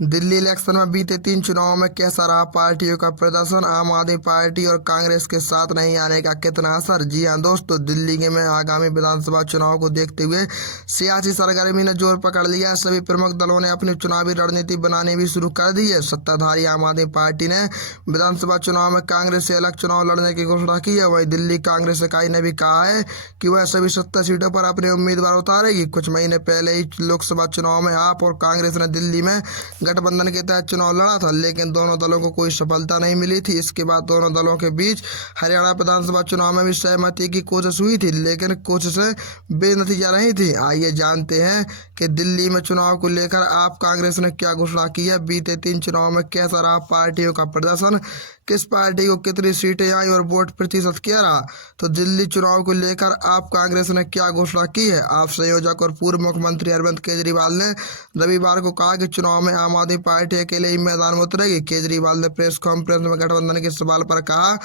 Delhi election में बीते 3 चुनावों में कैसा रहा पार्टियों का प्रदर्शन, आम आदमी पार्टी और कांग्रेस के साथ नहीं आने का कितना असर। जी हां दोस्तों, दिल्ली में आगामी विधानसभा चुनाव को देखते हुए सियासी सरगर्मी ने जोर पकड़ लिया है। सभी प्रमुख दलों ने अपनी चुनावी रणनीति बनानी भी शुरू कर दी है। सत्ताधारी आम आदमी पार्टी ने विधानसभा चुनाव में कांग्रेस से अलग चुनाव लड़ने की घोषणा की है। वहीं दिल्ली कांग्रेस इकाई ने भी कहा है कि वह सभी 70 सीटों पर अपने उम्मीदवार उतारेगी। कुछ महीने पहले ही लोकसभा चुनाव में आप और कांग्रेस ने दिल्ली में गठबंधन के तहत चुनाव लड़ा था, लेकिन दोनों दलों को कोई सफलता नहीं मिली थी। इसके बाद दोनों दलों के बीच हरियाणा विधानसभा चुनाव में भी सहमति की कोशिश हुई थी, लेकिन कोशिशें बेनतीजा रही थी। आइए जानते हैं कि दिल्ली में चुनाव को लेकर आप कांग्रेस ने क्या घोषणा की है। बीते 3 चुनाव में कैसा रहा पार्टियों का प्रदर्शन, किस पार्टी को कितनी सीटें आई और वोट प्रतिशत क्या रहा। तो दिल्ली चुनाव को लेकर आप कांग्रेस ने क्या घोषणा की है। आप संयोजक और पूर्व मुख्यमंत्री अरविंद केजरीवाल ने रविवार को कहा कि चुनाव में आम आदमी पार्टी अकेले ही मैदान में उतरेगी। केजरीवाल ने प्रेस कॉन्फ्रेंस में गठबंधन के सवाल पर कहा,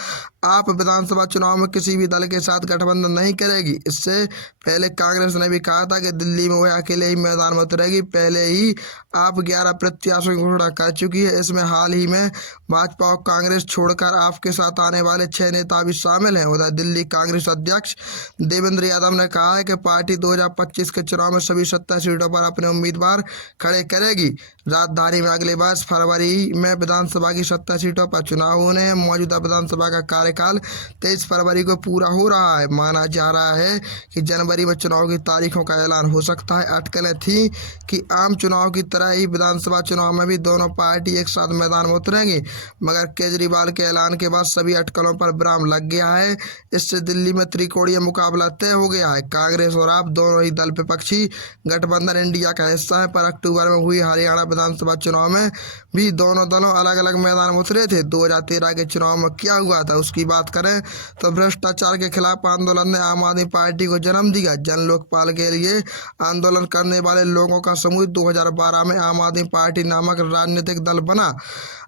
आप विधानसभा चुनाव में किसी भी दल के साथ गठबंधन नहीं करेगी। इससे पहले कांग्रेस ने भी कहा था कि दिल्ली में वह अकेले ही मैदान में उतरेगी। पहले ही आप 11 प्रत्याशियों की घोषणा कर चुकी है। इसमें हाल ही में भाजपा और कांग्रेस छोड़कर आपके साथ आने वाले 6 नेता भी शामिल हैं। उधर दिल्ली कांग्रेस अध्यक्ष देवेंद्र यादव ने कहा है कि पार्टी 2025 के चुनाव में सभी 70 सीटों पर अपने उम्मीदवार खड़े करेगी। राजधानी में अगले वर्ष फरवरी में विधानसभा की 70 सीटों पर चुनाव होने हैं। मौजूदा विधानसभा का कार्यकाल 23 फरवरी को पूरा हो रहा है। माना जा रहा है कि जनवरी में चुनाव की तारीखों का ऐलान हो सकता है। अटकलें थी कि आम चुनाव की तरह ही विधानसभा चुनाव में भी दोनों पार्टी एक साथ मैदान में उतरेंगी, मगर केजरीवाल के ऐलान के बाद सभी अटकलों पर विराम लग गया है। इससे दिल्ली में त्रिकोणीय मुकाबला तय हो गया है। कांग्रेस और आप दोनों ही दल विपक्षी गठबंधन इंडिया का हिस्सा है, पर अक्टूबर में हुई हरियाणा विधानसभा चुनाव में भी दोनों दलों अलग अलग मैदान में उतरे थे। 2013 के चुनाव में क्या हुआ था उसकी बात करें तो भ्रष्टाचार के खिलाफ आंदोलन ने आम आदमी पार्टी को जन्म दिया। जन लोकपाल के लिए आंदोलन करने वाले लोगों का समूह 2012 में आम आदमी पार्टी नामक राजनीतिक दल बना।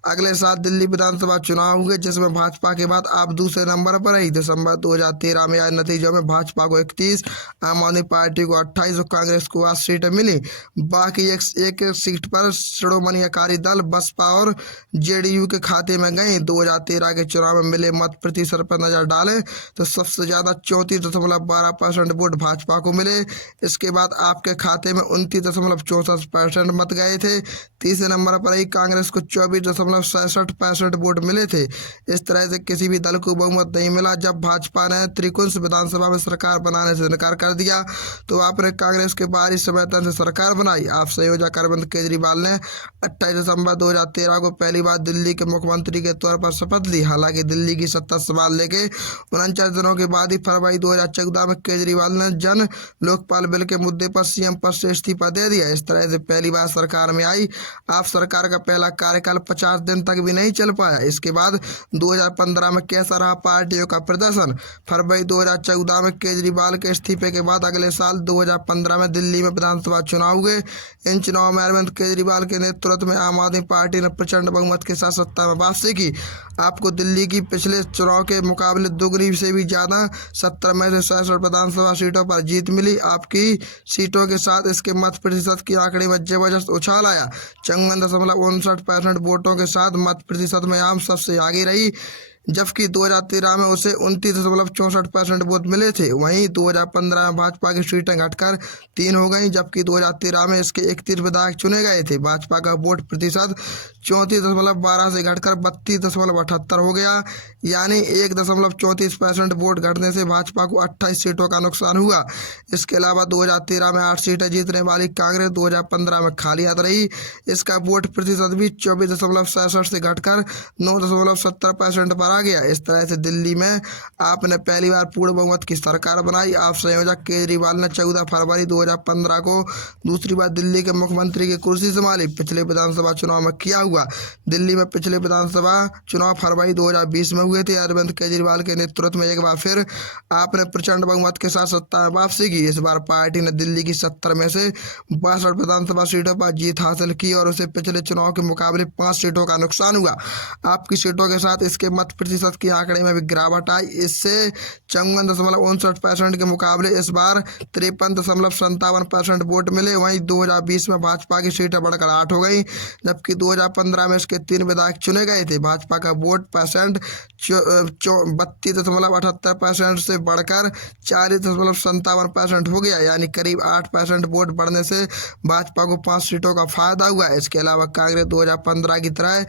अगले साल दिल्ली विधानसभा चुनाव हुए, जिसमें भाजपा के बाद आप दूसरे नंबर पर रही। दिसंबर 2013 में आए नतीजों में भाजपा को 31, आम आदमी पार्टी को 28 और कांग्रेस को 8 सीटें मिली। बाकी एक सीट पर शिरोमणि अकाली दल बसपा और जेडीयू के खाते में गई। 2013 के चुनाव में मिले मत प्रतिशत पर नजर डालें तो सबसे ज्यादा 34.12% वोट भाजपा को मिले। इसके बाद आपके खाते में 29.64% मत गए थे। तीसरे नंबर पर ही कांग्रेस को 24.66% वोट मिले थे। इस तरह से किसी भी दल को बहुमत नहीं मिला। जब भाजपा ने त्रिकोण विधानसभा में सरकार बनाने से इनकार कर दिया तो आपने कांग्रेस के बाहरी समर्थन से सरकार बनाई। आप संयोजक अरविंद केजरीवाल ने 28 दिसंबर 2013 को पहली बार दिल्ली के मुख्यमंत्री के तौर पर शपथ ली। हालांकि दिल्ली की सत्ता संभालने के 49 दिनों के बाद ही फरवरी 2014 में केजरीवाल ने जन लोकपाल बिल के मुद्दे पर सीएम पद से इस्तीफा दे दिया। इस तरह से पहली बार सरकार में आई आप सरकार का पहला कार्यकाल 50 दिन तक भी नहीं चल पाया। इसके बाद 2015 में कैसा रहा पार्टियों का प्रदर्शन। फरवरी 2014 में केजरीवाल के इस्तीफे के बाद अगले साल 2015 में दिल्ली में विधानसभा चुनाव हुए। इन चुनाव में अरविंद केजरीवाल के नेतृत्व में आम आदमी पार्टी ने प्रचंड बहुमत के साथ सत्ता में वापसी की। आपको दिल्ली की पिछले चुनाव के मुकाबले दोगुनी से भी ज्यादा 70 में से 66 विधानसभा सीटों पर जीत मिली। आपकी सीटों के साथ इसके मत प्रतिशत की आंकड़े में जबरदस्त उछाल आया। 54.59% वोटों के साथ मत प्रतिशत में आम सबसे आगे रही, जबकि 2013 में उसे 29.64% वोट मिले थे। वहीं 2015 में भाजपा की सीटें घटकर 3 हो गईं, जबकि 2013 में इसके 31 विधायक चुने गए थे। भाजपा का वोट प्रतिशत 34.12 से घटकर 32.78 हो गया, यानी 1.34% वोट घटने से भाजपा को 28 सीटों का नुकसान हुआ। इसके अलावा 2013 में 8 सीटें जीतने वाली कांग्रेस 2015 में खाली हाथ रही। इसका वोट प्रतिशत भी 24.67 से घटकर 9.70% पर आ गया। इस तरह से दिल्ली में आपने पहली बार पूर्ण बहुमत की सरकार बनाई। आप संयोजक केजरीवाल ने 14 फरवरी 2015 को दूसरी बार दिल्ली के मुख्यमंत्री की कुर्सी संभाली। पिछले विधानसभा चुनाव में क्या हुआ। दिल्ली में पिछले विधानसभा चुनाव फरवरी 2020 में हुए थे। अरविंद केजरीवाल के नेतृत्व में एक बार फिर आपने प्रचंड बहुमत के साथ सत्ता में वापसी की। इस बार पार्टी ने दिल्ली की 70 में से 62 विधानसभा सीटों पर जीत हासिल की और उसे पिछले चुनाव के मुकाबले 5 सीटों का नुकसान हुआ। आपकी सीटों के साथ इसके मत प्रतिशत के आंकड़े में भी गिरावट आई। इससे 54.59% के मुकाबले इस बार 53.57% वोट मिले। वहीं 2020 में भाजपा की सीटें बढ़कर 8 हो गई, जबकि 2015 में इसके 3 विधायक चुने गए थे। भाजपा का वोट परसेंट 32.78% से बढ़कर 40.57% हो गया, यानी करीब 8% वोट बढ़ने से भाजपा को 5 सीटों का फायदा हुआ है। इसके अलावा कांग्रेस 2015 की तरह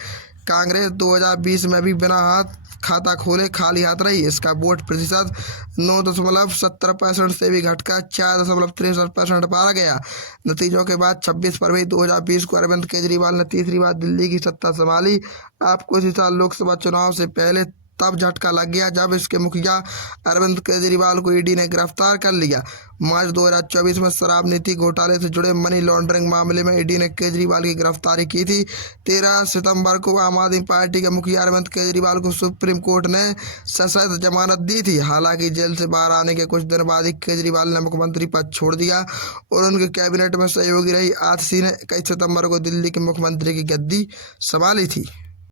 कांग्रेस 2020 में भी बिना हाथ खाता खोले खाली हाथ रही। इसका वोट प्रतिशत 9.70% से भी घटकर 4.63% पारा गया। नतीजों के बाद 26 फरवरी 2020 को अरविंद केजरीवाल ने तीसरी बार दिल्ली की सत्ता संभाली। आपको इसी साल लोकसभा चुनाव से पहले तब झटका लग गया जब इसके मुखिया अरविंद केजरीवाल को ईडी ने गिरफ्तार कर लिया। मार्च 2024 में शराब नीति घोटाले से जुड़े मनी लॉन्ड्रिंग मामले में ईडी ने केजरीवाल की गिरफ्तारी की थी। 13 सितंबर को आम आदमी पार्टी के मुखिया अरविंद केजरीवाल को सुप्रीम कोर्ट ने सशर्त जमानत दी थी। हालांकि जेल से बाहर आने के कुछ दिन बाद ही केजरीवाल ने मुख्यमंत्री पद छोड़ दिया और उनके कैबिनेट में सहयोगी रही आतिशी ने 21 सितंबर को दिल्ली के मुख्यमंत्री की गद्दी संभाली थी।